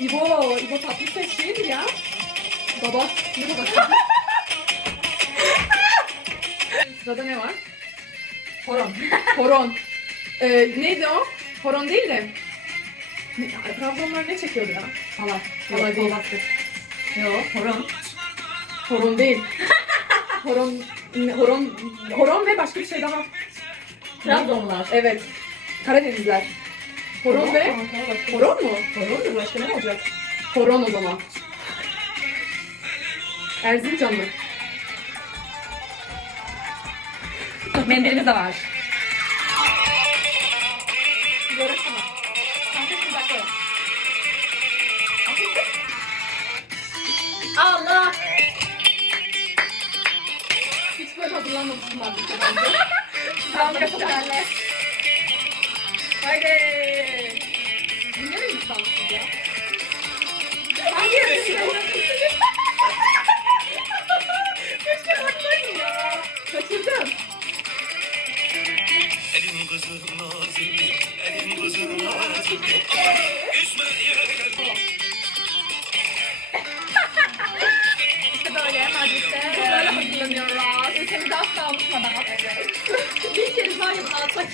İbo, İbo tatlı ses şeydir ya. Baba. Ne baba? Sırada ne var? Horon. Horon. Ee, neydi o? Horon değil de. Trabzonlar ne çekiyordu ya? Hala. Hala değil. Yok horon. Horon değil. horon, horon, horon ve başka bir şey daha. Trabzonlar. Evet. Karadenizler. Horon ve horon mu? Horondur başka ne olacak? Horon o zaman. Erzincanlı. Mendilimiz de var. Allah! Hiç böyle hazırlanmamıştım ben. Tam kafalarla. Haydi. Dinlemeyin mi sanmışsınız ya? Hangi Keşke bakmayın ya. Kaçırdım. Elin kızı nazik, elin kızı nazik. Yüzme yere gel. Böyle maalesef. Böyle hazırlanıyoruz. Ülkemizi asla unutmadan. Bir kere daha yapın.